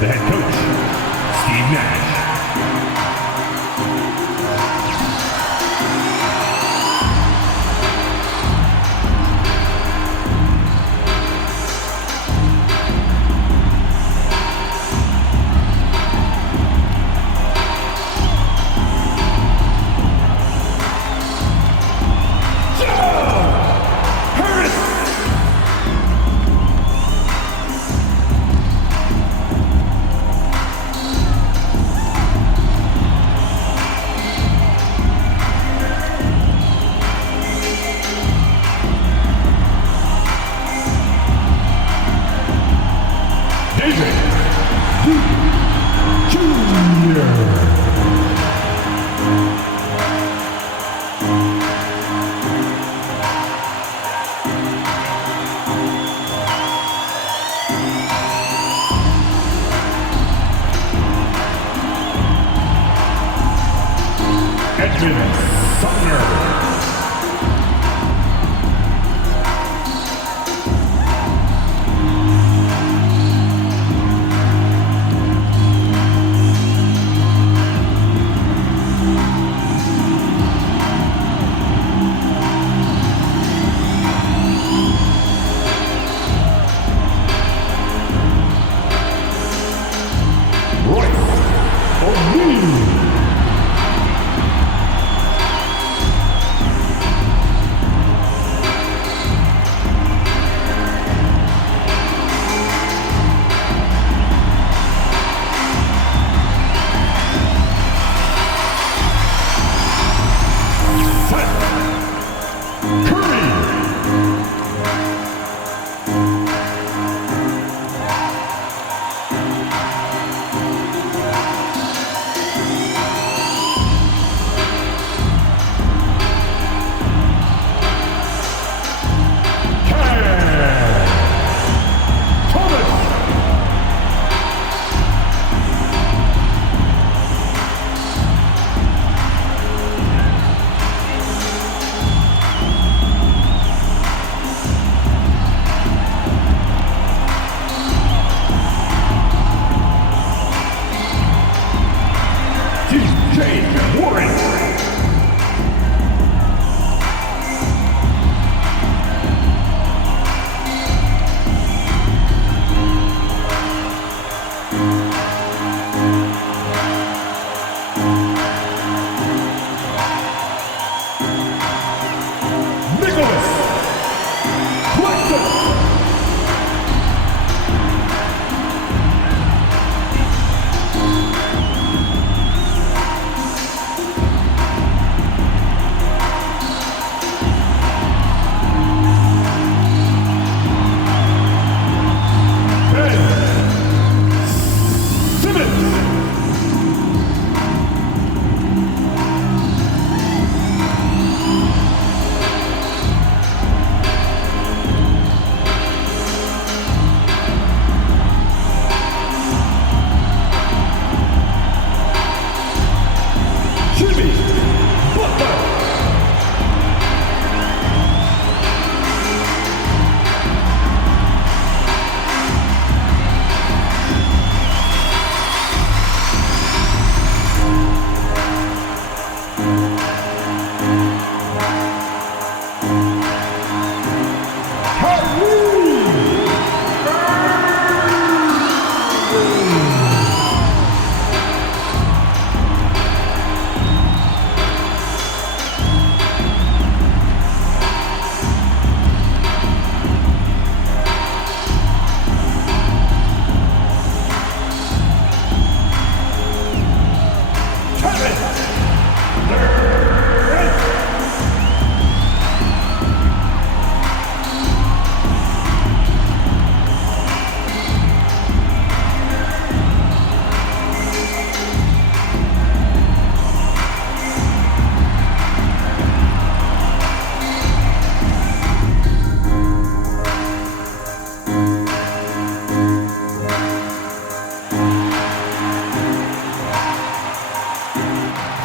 the head coach, Steve Nash.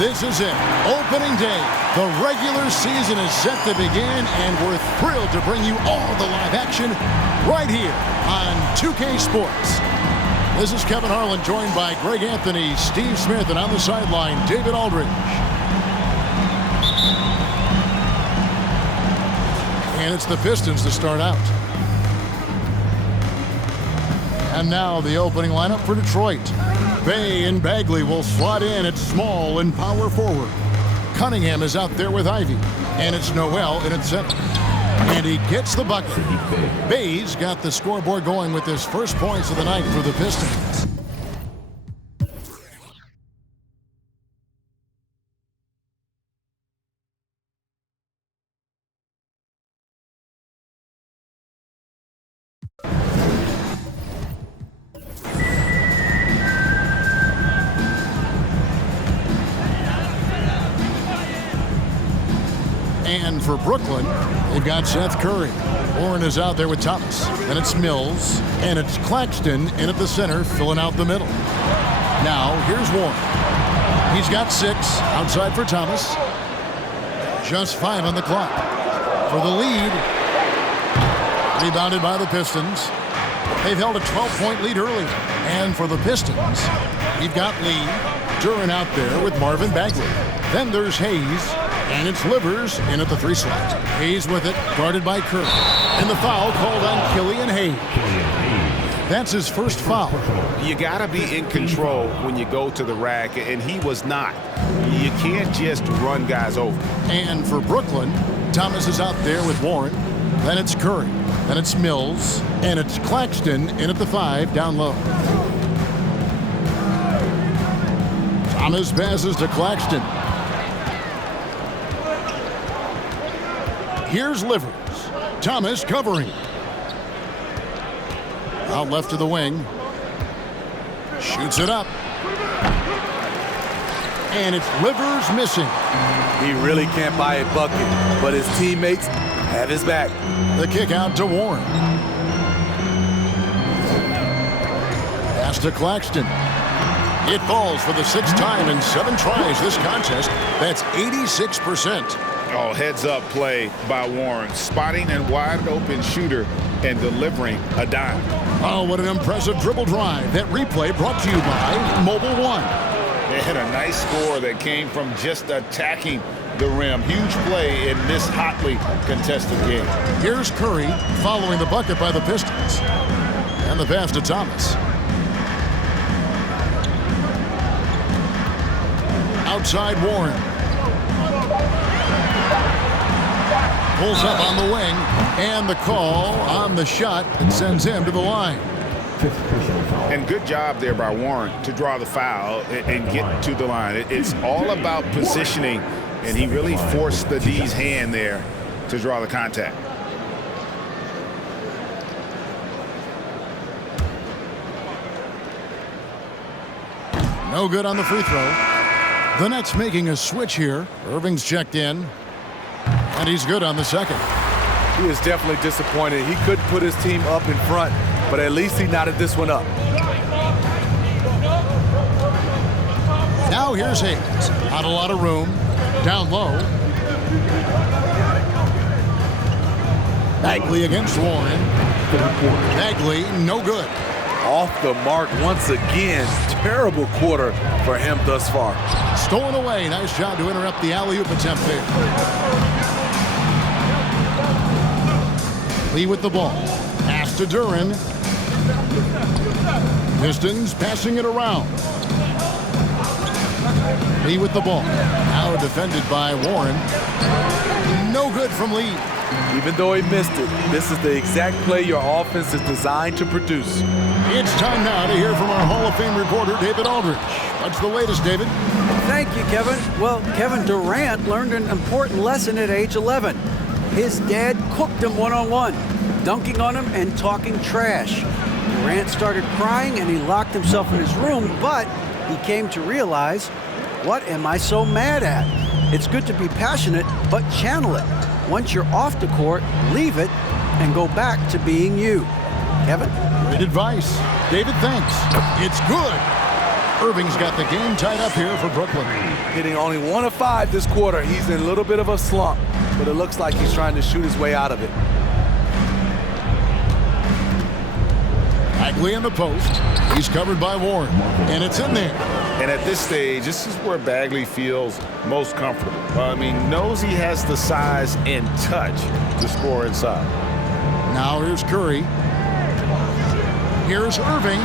This is it. Opening day. The regular season is set to begin, and we're thrilled to bring you all the live action right here on 2K Sports. This is Kevin Harlan, joined by Greg Anthony, Steve Smith, and on the sideline, David Aldridge. And it's the Pistons to start out. And now the opening lineup for Detroit. Bay and Bagley will slot in at small and power forward. Cunningham is out there with Ivy. And it's Noel in at center. And he gets the bucket. Bay's got the scoreboard going with his first points of the night for the Pistons. And for Brooklyn, they've got Seth Curry. Warren is out there with Thomas. And it's Mills. And it's Claxton in at the center, filling out the middle. Now, here's Warren. He's got 6 outside for Thomas. Just 5 on the clock. For the lead. Rebounded by the Pistons. They've held a 12-point lead early. And for the Pistons, we've got Lee. Duran out there with Marvin Bagley. Then there's Hayes. And it's Livers in at the 3 slot. Hayes with it, guarded by Curry. And the foul called on Killian Hayes. That's his first foul. You got to be in control when you go to the rack, and he was not. You can't just run guys over. And for Brooklyn, Thomas is out there with Warren. Then it's Curry. Then it's Mills. And it's Claxton in at the 5, down low. Thomas passes to Claxton. Here's Livers. Thomas covering. Out left to the wing. Shoots it up. And it's Livers missing. He really can't buy a bucket, but his teammates have his back. The kick out to Warren. Pass to Claxton. It falls for the 6th time in 7 tries this contest. That's 86%. Oh, heads-up play by Warren. Spotting a wide-open shooter and delivering a dime. Oh, what an impressive dribble drive. That replay brought to you by Mobile One. They had a nice score that came from just attacking the rim. Huge play in this hotly contested game. Here's Curry following the bucket by the Pistons. And the pass to Thomas. Outside Warren. Pulls up on the wing, and the call on the shot and sends him to the line. And good job there by Warren to draw the foul and get to the line. It's all about positioning, and he really forced the D's hand there to draw the contact. No good on the free throw. The Nets making a switch here. Irving's checked in. And he's good on the second. He is definitely disappointed. He couldn't put his team up in front, but at least he knotted this one up. Now here's Hayes. Not a lot of room. Down low. Bagley against Warren. Bagley, no good. Off the mark once again. Terrible quarter for him thus far. Stolen away. Nice job to interrupt the alley-oop attempt there. Lee with the ball. Pass to Duran. Pistons passing it around. Lee with the ball. Now defended by Warren. No good from Lee. Even though he missed it, this is the exact play your offense is designed to produce. It's time now to hear from our Hall of Fame reporter, David Aldridge. What's the latest, David? Thank you, Kevin. Well, Kevin Durant learned an important lesson at age 11. His dad cooked him one-on-one, dunking on him and talking trash. Durant started crying and he locked himself in his room, but he came to realize, what am I so mad at? It's good to be passionate, but channel it. Once you're off the court, leave it and go back to being you. Kevin? Great advice. David, thanks. It's good. Irving's got the game tied up here for Brooklyn. Hitting only 1 of 5 this quarter. He's in a little bit of a slump, but it looks like he's trying to shoot his way out of it. Bagley in the post. He's covered by Warren, and it's in there. And at this stage, this is where Bagley feels most comfortable. I mean, knows he has the size and touch to score inside. Now here's Curry. Here's Irving.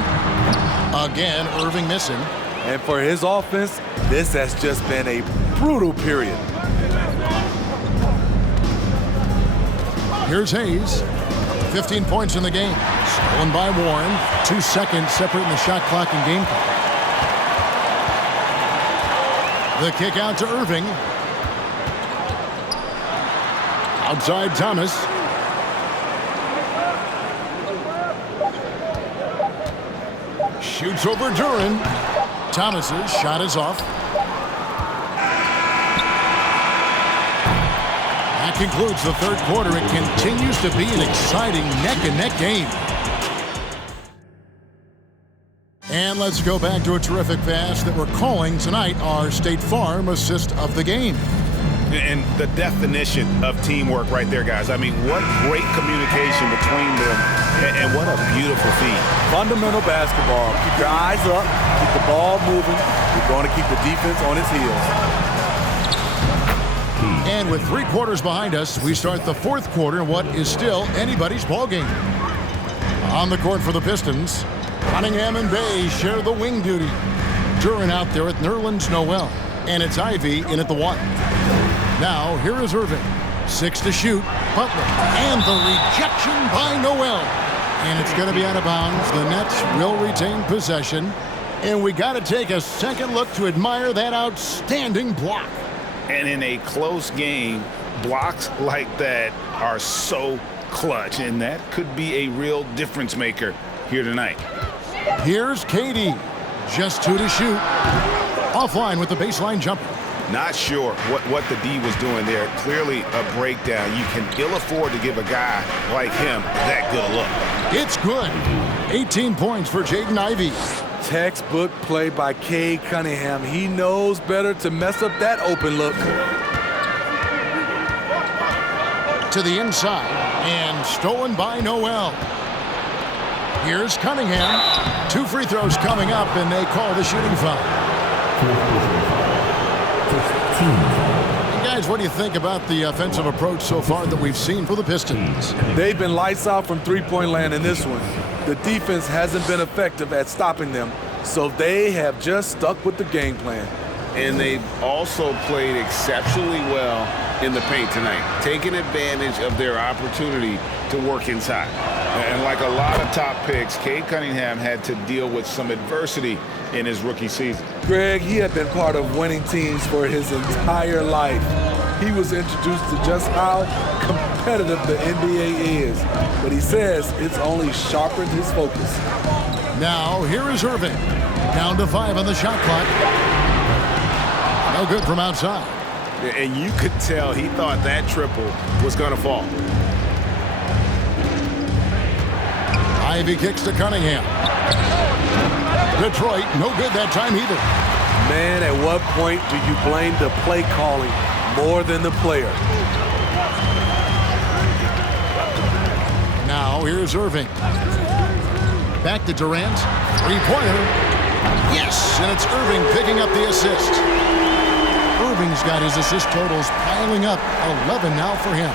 Again, Irving missing. And for his offense, this has just been a brutal period. Here's Hayes. 15 points in the game. Stolen by Warren. 2 seconds separating the shot clock and game clock. The kick out to Irving. Outside Thomas. Shoots over Duran. Thomas's shot is off. That concludes the third quarter. It continues to be an exciting neck-and-neck game. And let's go back to a terrific pass that we're calling tonight our State Farm assist of the game. And the definition of teamwork right there, guys. I mean, what great communication between them, and what a beautiful feed. Fundamental basketball. Keep your eyes up, keep the ball moving. You're going to keep the defense on its heels. And with 3 quarters behind us, we start the fourth quarter in what is still anybody's ball game. On the court for the Pistons, Cunningham and Bay share the wing duty. Duran out there at Nerlens Noel, and it's Ivy in at the 1. Now, here is Irving. 6 to shoot. Butler. And the rejection by Noel. And it's going to be out of bounds. The Nets will retain possession. And we got to take a second look to admire that outstanding block. And in a close game, blocks like that are so clutch. And that could be a real difference maker here tonight. Here's KD. Just 2 to shoot. Offline with the baseline jumper. Not sure what the D was doing there. Clearly a breakdown. You can ill afford to give a guy like him that good a look. It's good. 18 points for Jaden Ivey. Textbook play by Cade Cunningham. He knows better to mess up that open look. To the inside and stolen by Noel. Here's Cunningham. 2 free throws coming up, and they call the shooting foul. And guys, what do you think about the offensive approach so far that we've seen for the Pistons? They've been lights out from three-point land in this one. The defense hasn't been effective at stopping them, so they have just stuck with the game plan. And they've also played exceptionally well in the paint tonight, taking advantage of their opportunity to work inside. And like a lot of top picks, Cade Cunningham had to deal with some adversity in his rookie season. Greg, he had been part of winning teams for his entire life. He was introduced to just how competitive the NBA is, but he says it's only sharpened his focus. Now, here is Irving. Down to 5 on the shot clock. No good from outside. And you could tell he thought that triple was going to fall. Ivy kicks to Cunningham. Detroit, no good that time either. Man, at what point do you blame the play calling more than the player? Now, here's Irving. Back to Durant. 3-pointer. Yes, and it's Irving picking up the assist. Irving's got his assist totals piling up. 11 now for him.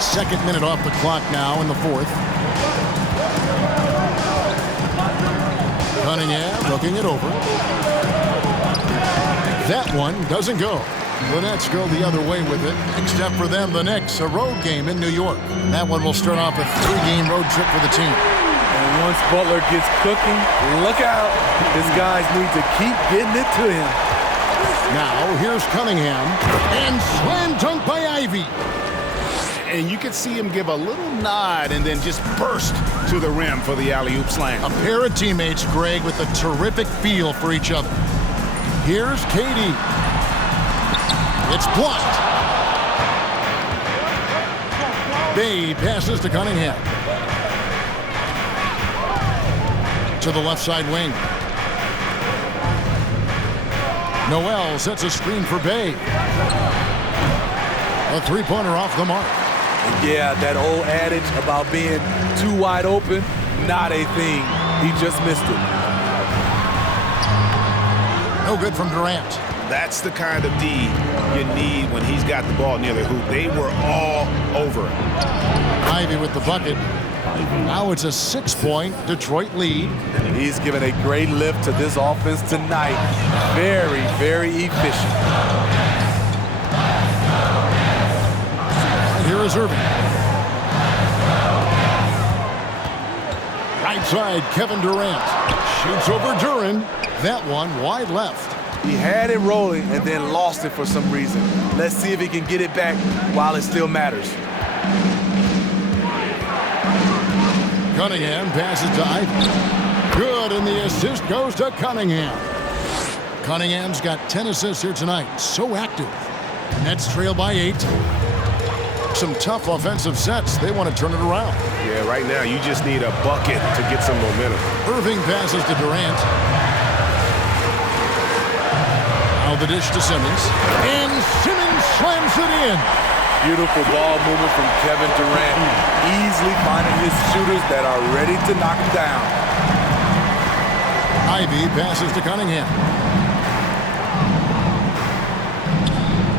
Second minute off the clock now in the fourth. Cunningham looking it over. That one doesn't go. The Nets go the other way with it, except for them, the Knicks, a road game in New York. That one will start off a 3-game road trip for the team. And once Butler gets cooking, look out. His guys need to keep getting it to him. Now, here's Cunningham. And slam dunk by Ivy. And you could see him give a little nod and then just burst to the rim for the alley-oop slam. A pair of teammates, Greg, with a terrific feel for each other. Here's KD. It's blocked. Bay passes to Cunningham. To the left side wing. Noel sets a screen for Bay. A 3-pointer off the mark. Yeah, that old adage about being too wide open, not a thing. He just missed it. No good from Durant. That's the kind of D you need when he's got the ball near the hoop. They were all over it. Ivy with the bucket. Now it's a 6-point Detroit lead. He's given a great lift to this offense tonight. Very, very efficient. And here is Irving. Right side, Kevin Durant. Shoots over Duran. That one wide left. He had it rolling and then lost it for some reason. Let's see if he can get it back while it still matters. Cunningham passes to Ivy. Good, and the assist goes to Cunningham. Cunningham's got 10 assists here tonight. So active. Nets trail by 8. Some tough offensive sets. They want to turn it around. Yeah, right now you just need a bucket to get some momentum. Irving passes to Durant. Now the dish to Simmons. And Simmons slams it in. Beautiful ball movement from Kevin Durant. Easily finding his shooters that are ready to knock him down. Ivy passes to Cunningham.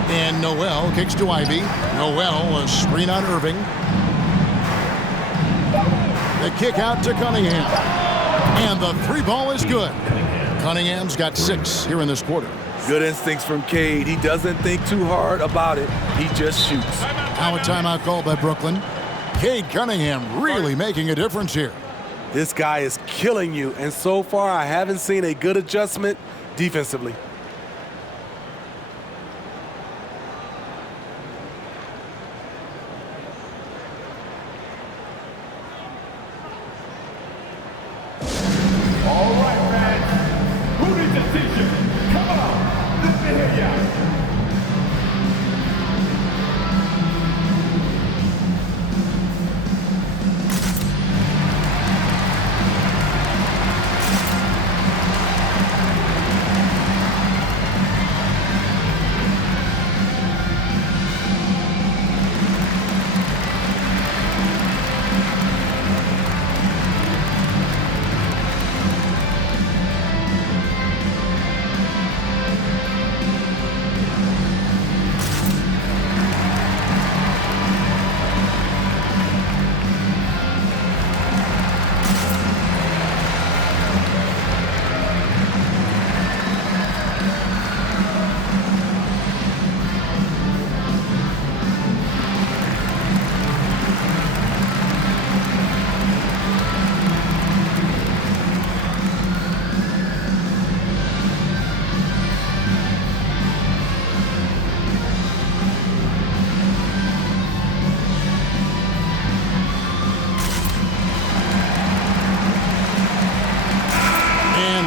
And Noel kicks to Ivy. Noel, a screen on Irving. The kick out to Cunningham. And the 3-ball is good. Cunningham's got 6 here in this quarter. Good instincts from Cade. He doesn't think too hard about it. He just shoots. Now a timeout called by Brooklyn. Cade Cunningham really making a difference here. This guy is killing you, and so far I haven't seen a good adjustment defensively. All right, fans. Who needs a t-shirt? Come on. Let me hear ya.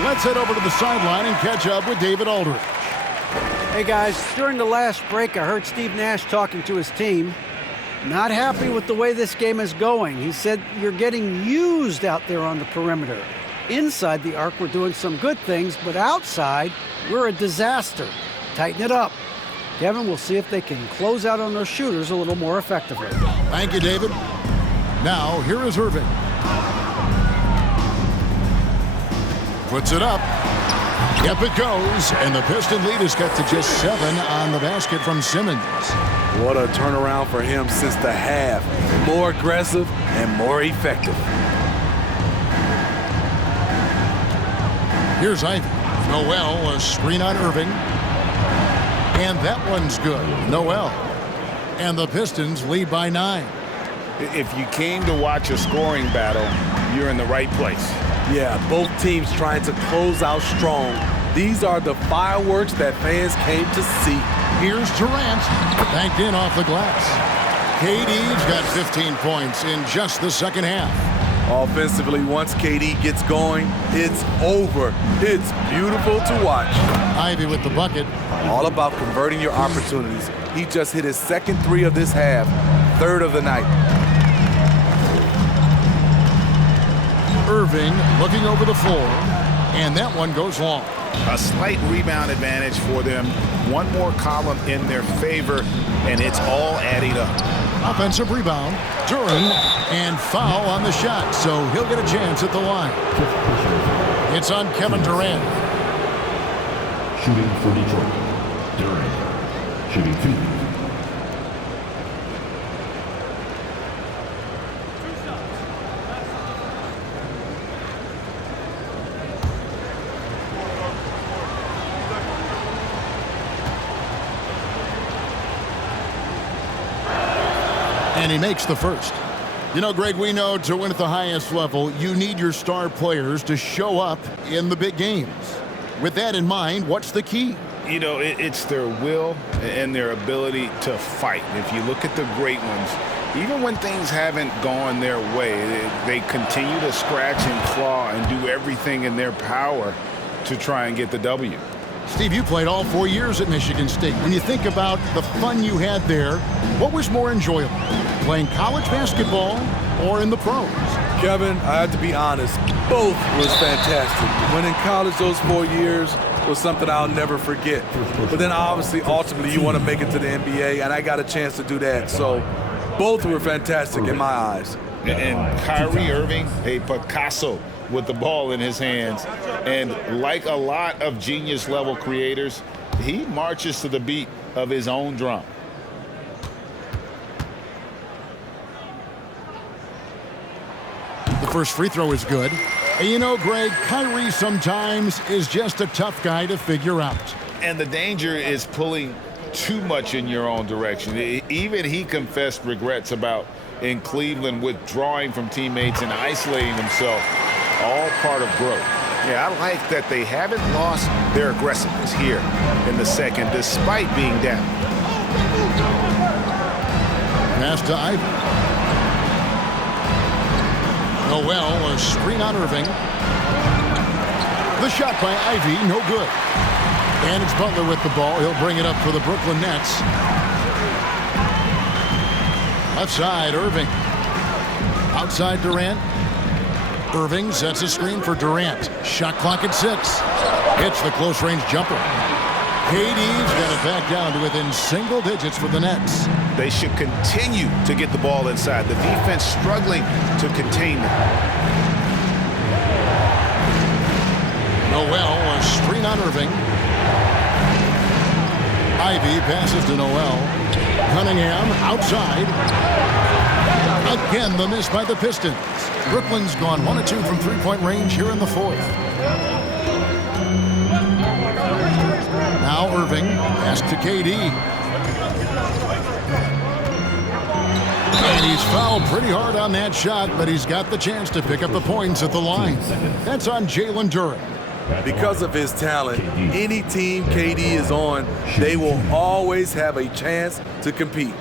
Let's head over to the sideline and catch up with David Aldridge. Hey guys, during the last break I heard Steve Nash talking to his team. Not happy with the way this game is going. He said you're getting used out there on the perimeter. Inside the arc we're doing some good things, but outside we're a disaster. Tighten it up. Kevin, we'll see if they can close out on those shooters a little more effectively. Thank you, David. Now here is Irving. Puts it up. Yep, it goes. And the Piston lead is cut to just 7 on the basket from Simmons. What a turnaround for him since the half. More aggressive and more effective. Here's Ivy. Noel, a screen on Irving. And that one's good. Noel. And the Pistons lead by 9. If you came to watch a scoring battle, you're in the right place. Yeah, both teams trying to close out strong. These are the fireworks that fans came to see. Here's Durant, banked in off the glass. KD's got 15 points in just the second half. Offensively, once KD gets going, it's over. It's beautiful to watch. Ivy with the bucket. All about converting your opportunities. He just hit his second 3 of this half, 3rd of the night. Irving looking over the floor, and that one goes long. A slight rebound advantage for them. One more column in their favor, and it's all adding up. Offensive rebound. Duran, and foul on the shot, so he'll get a chance at the line. It's on Kevin Durant. Shooting for Detroit. Durant. Shooting 2. And he makes the first. You know, Greg, we know to win at the highest level, you need your star players to show up in the big games. With that in mind, what's the key? You know, it's their will and their ability to fight. If you look at the great ones, even when things haven't gone their way, they continue to scratch and claw and do everything in their power to try and get the W. Steve, you played all 4 years at Michigan State. When you think about the fun you had there, what was more enjoyable, playing college basketball or in the pros? Kevin, I have to be honest, both was fantastic. Winning college those 4 years was something I'll never forget. But then obviously, ultimately, you want to make it to the NBA, and I got a chance to do that. So both were fantastic in my eyes. And Kyrie Irving, a Picasso with the ball in his hands. And like a lot of genius-level creators, he marches to the beat of his own drum. The first free throw is good. And you know, Greg, Kyrie sometimes is just a tough guy to figure out. And the danger is pulling too much in your own direction. Even he confessed regrets about in Cleveland withdrawing from teammates and isolating himself. All part of growth. Yeah, I like that they haven't lost their aggressiveness here in the second, despite being down. Pass to Ivy. Noel, a screen on Irving. The shot by Ivy, no good. And it's Butler with the ball. He'll bring it up for the Brooklyn Nets. Left side, Irving. Outside Durant. Irving sets a screen for Durant. Shot clock at 6. Hits the close-range jumper. KD's got it back down to within single digits for the Nets. They should continue to get the ball inside. The defense struggling to contain them. Noel, a screen on Irving. Ivy passes to Noel. Cunningham outside. Again, the miss by the Pistons. Brooklyn's gone 1 of 2 from three-point range here in the fourth. Now Irving, pass to KD. And he's fouled pretty hard on that shot, but he's got the chance to pick up the points at the line. That's on Jalen Duran. Because of his talent, any team KD is on, they will always have a chance to compete.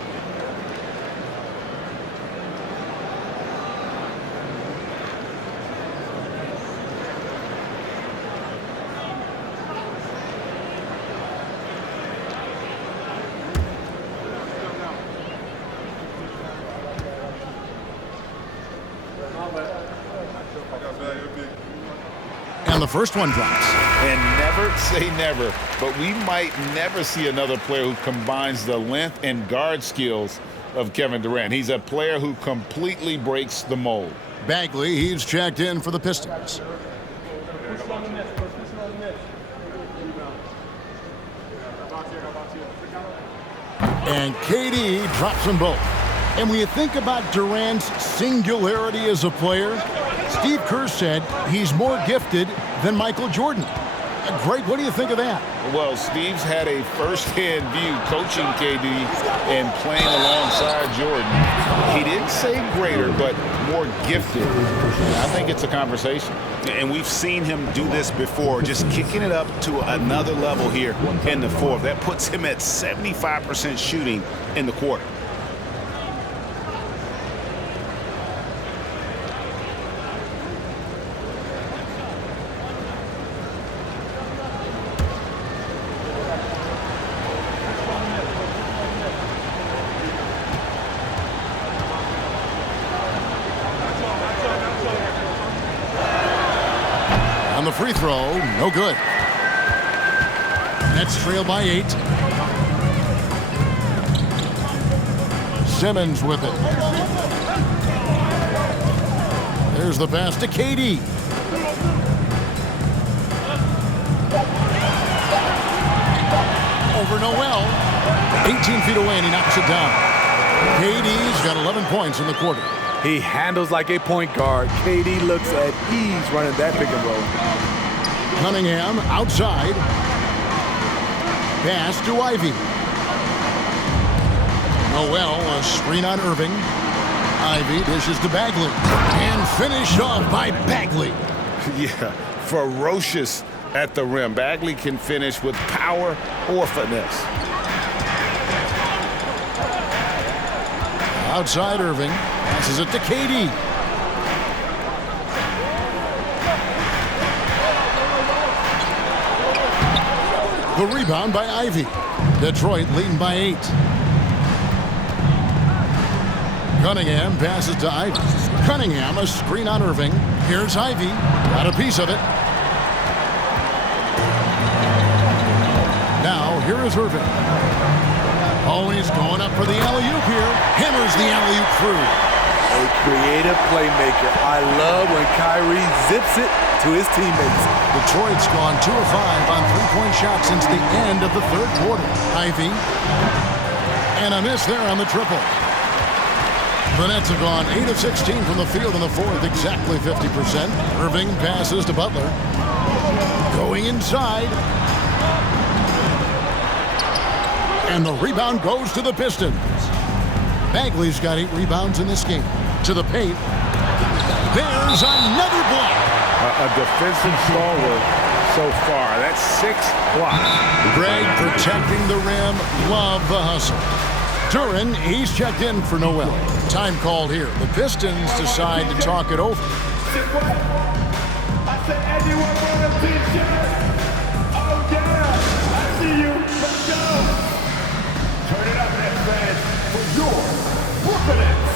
And the first one drops. And never say never, but we might never see another player who combines the length and guard skills of Kevin Durant. He's a player who completely breaks the mold. Bagley, he's checked in for the Pistons. And KD drops them both. And when you think about Durant's singularity as a player, Steve Kerr said he's more gifted than Michael Jordan. Greg, what do you think of that? Well, Steve's had a first-hand view coaching KD and playing alongside Jordan. He didn't say greater, but more gifted. I think it's a conversation. And we've seen him do this before, just kicking it up to another level here in the fourth. That puts him at 75% shooting in the quarter. The free throw, no good. Nets trail by 8. Simmons with it. There's the pass to KD. Over Noel. 18 feet away, and he knocks it down. KD's got 11 points in the quarter. He handles like a point guard. KD looks at ease running that pick and roll. Cunningham outside. Pass to Ivy. Noel, a screen on Irving. Ivy dishes to Bagley. And finished off by Bagley. Yeah, ferocious at the rim. Bagley can finish with power or finesse. Outside Irving. Passes it to KD. The rebound by Ivy. Detroit leading by 8. Cunningham passes to Ivy. Cunningham, a screen on Irving. Here's Ivy. Got a piece of it. Now, here is Irving. Oh, he's going up for the alley-oop here. Hammers the alley-oop through. A creative playmaker. I love when Kyrie zips it to his teammates. Detroit's gone 2 of 5 on three-point shots since the end of the third quarter. Ivy. And a miss there on the triple. The Nets have gone 8 of 16 from the field in the fourth, exactly 50%. Irving passes to Butler. Going inside. And the rebound goes to the Pistons. Bagley's got 8 rebounds in this game. To the paint. There's another block. A defensive stalwart so far. That's 6 blocks. Greg protecting the rim. Love the hustle. Duran, he's checked in for Noel. Time called here. The Pistons decide to talk it over. I said, anyone want a t-shirt? Oh, yeah. I see you. Let's go. Turn it up, Nets fans, for your Brooklyn Nets.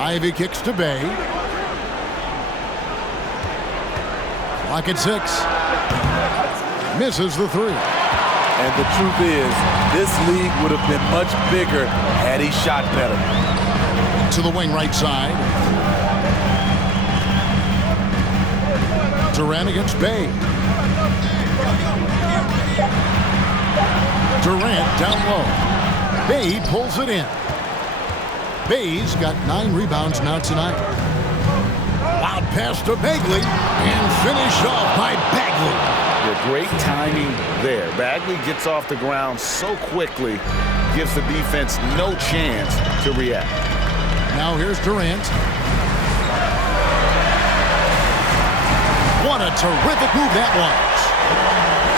Ivy kicks to Bay. Clock at 6. Misses the 3. And the truth is, this league would have been much bigger had he shot better. To the wing right side. Durant against Bay. Durant down low. Bay pulls it in. Bay's got 9 rebounds now tonight. Loud pass to Bagley and finished off by Bagley. Great timing there. Bagley gets off the ground so quickly, gives the defense no chance to react. Now here's Durant. What a terrific move that was.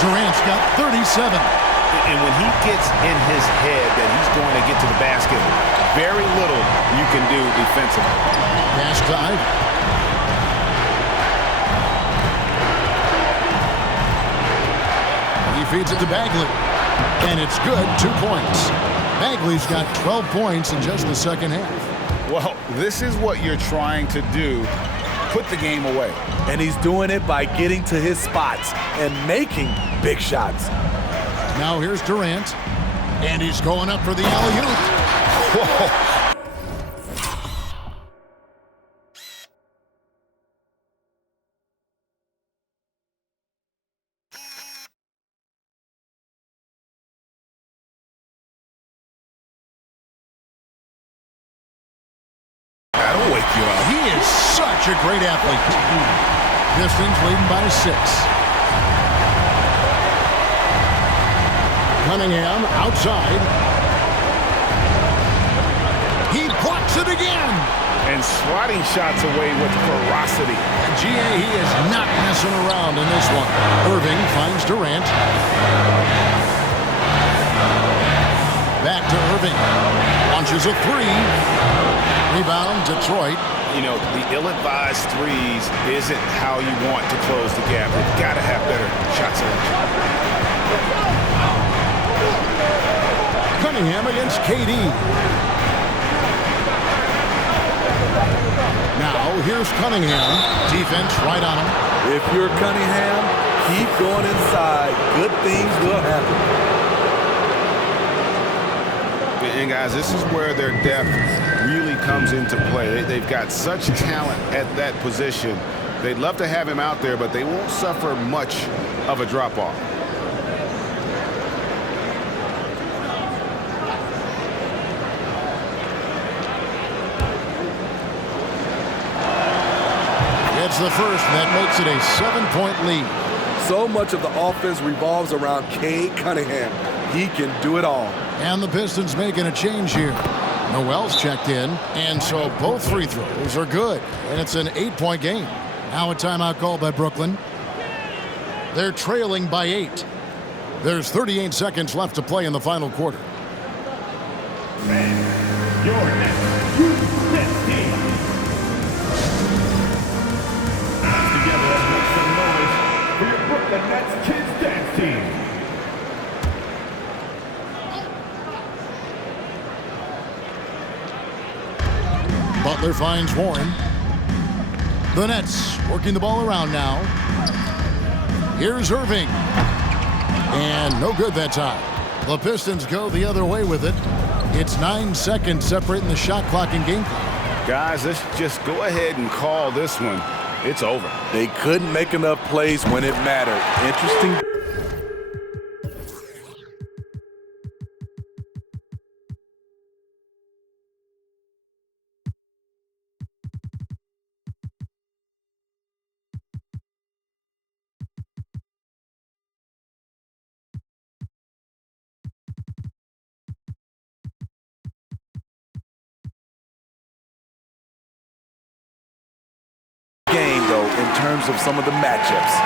Durant's got 37. And when he gets in his head that he's going to get to the basket, very little you can do defensively. Pass to Ivy. feeds it to Bagley. And it's good, 2 points. Bagley's got 12 points in just the second half. Well, this is what you're trying to do. Put the game away. And he's doing it by getting to his spots and making big shots. Now here's Durant. And he's going up for the alley-oop. Whoa. That'll wake you up. He is such a great athlete. Pistons leading by 6. Cunningham outside. He blocks it again. And swatting shots away with ferocity. And GA, he is not messing around in this one. Irving finds Durant. Back to Irving. Launches a 3. Rebound, Detroit. You know, the ill-advised threes isn't how you want to close the gap. You've got to have better shot selection. Cunningham against KD. Now, here's Cunningham. Defense right on him. If you're Cunningham, keep going inside. Good things will happen. And guys, this is where their depth really comes into play. They've got such talent at that position. They'd love to have him out there, but they won't suffer much of a drop-off. It's the first, and that makes it a 7-point lead. So much of the offense revolves around Cade Cunningham. He can do it all. And the Pistons making a change here. Noel's checked in, and so both free throws are good. And it's an 8-point game. Now a timeout call by Brooklyn. They're trailing by 8. There's 38 seconds left to play in the final quarter. And your next U-Nets team. Together, let's make some noise for your Brooklyn Nets Kids Dance Team. Butler finds Warren. The Nets working the ball around now. Here's Irving. And no good that time. The Pistons go the other way with it. It's 9 seconds separating the shot clock and game clock. Guys, let's just go ahead and call this one. It's over. They couldn't make enough plays when it mattered. Interesting. Game, though, in terms of some of the matchups.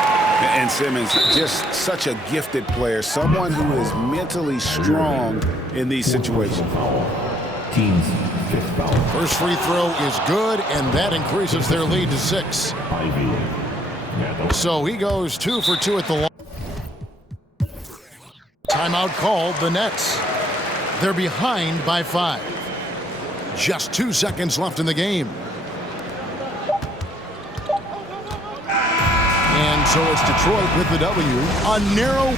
And Simmons, just such a gifted player, someone who is mentally strong in these situations. Team's fifth foul. First free throw is good, and that increases their lead to 6. So he goes 2 for 2 at the line. Timeout called, the Nets. They're behind by 5. Just 2 seconds left in the game. And so it's Detroit with the W. A narrow